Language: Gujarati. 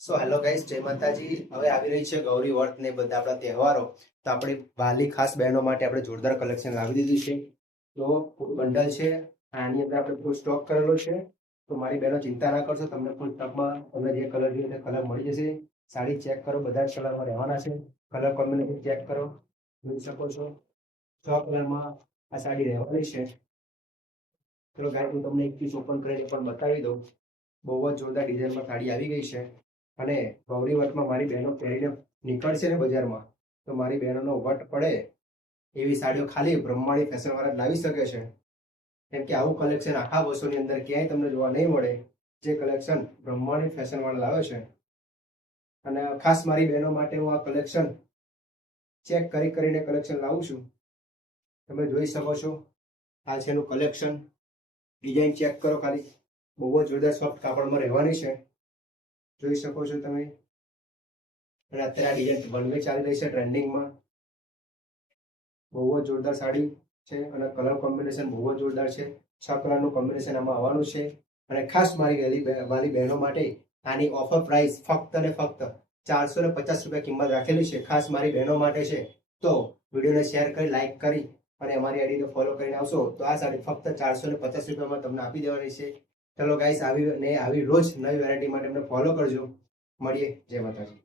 હેલો ગાઈસ, જય માતાજી। હવે આવી રહી છે ગૌરી વ્રત ને બધા આપણા તહેવારો, તો આપણે વાલી ખાસ બહેનો માટે આપણે જોરદાર કલેક્શન લાવી દીધું છે। તો બંડલ છે, આની અંદર આપણે ફૂલ સ્ટોક કરેલો છે। તો મારી બહેનો ચિંતા ના કરશો, તમને ફૂલ સ્ટોકમાં તમને જે કલર જોઈએ તે કલર મળી જશે। સાડી ચેક કરો, બધા જ કલરમાં રહેવાના છે। કલર કોમ્બિનેશન ચેક કરો, જોઈ શકો છો 6 કલરમાં આ સાડી રહેવાની છે। ચલો ગાઈસ, હું તમને એક પીસ ઓપન કરીને પણ બતાવી દઉં। બહુ જ જોરદાર ડિઝાઇનમાં સાડી આવી ગઈ છે અને ગૌરી વ્રતમાં મારી બહેનો પહેરીને નીકળશે ને બજારમાં, તો મારી બહેનોનો વટ પડે એવી સાડીઓ ખાલી બ્રહ્માણી ફેશન વાળા લાવી શકે છે। કેમ કે આવું કલેક્શન આખા વર્ષોની અંદર ક્યાંય તમને જોવા નહીં મળે, જે કલેક્શન બ્રહ્માણી ફેશન વાળા લાવે છે। અને ખાસ મારી બહેનો માટે હું આ કલેક્શન ચેક કરીને કલેક્શન લાવું છું। તમે જોઈ શકો છો, આ છે એનું કલેક્શન। ડિઝાઇન ચેક કરો ખાલી, બહુ જ જોરદાર સોફ્ટ કાપડમાં રહેવાની છે, જોઈ શકો છો તમે। અને અત્યારે આ ડિઝાઇન વનવે ચાલી રહી છે ટ્રેન્ડિંગમાં। બહુ જ જોરદાર સાડી છે અને કલર કોમ્બિનેશન બહુ જ જોરદાર છે। 6 કલરનું કોમ્બિનેશન આમાં આવવાનું છે। અને ખાસ મારી વાલી બહેનો માટે આની ઓફર પ્રાઇસ ફક્ત ને ફક્ત 450 રૂપિયા કિંમત રાખેલી છે, ખાસ મારી બહેનો માટે છે। તો વિડીયોને શેર કરી, લાઈક કરી અને અમારી આઈડીને ફોલો કરીને આવશો તો આ સાડી ફક્ત 450 રૂપિયામાં તમને આપી દેવાની છે। ચલો ગાઈસ, આવી રોજ નવી વેરાયટી માટે અમને ફોલો કરજો। મળીએ, જય માતાજી।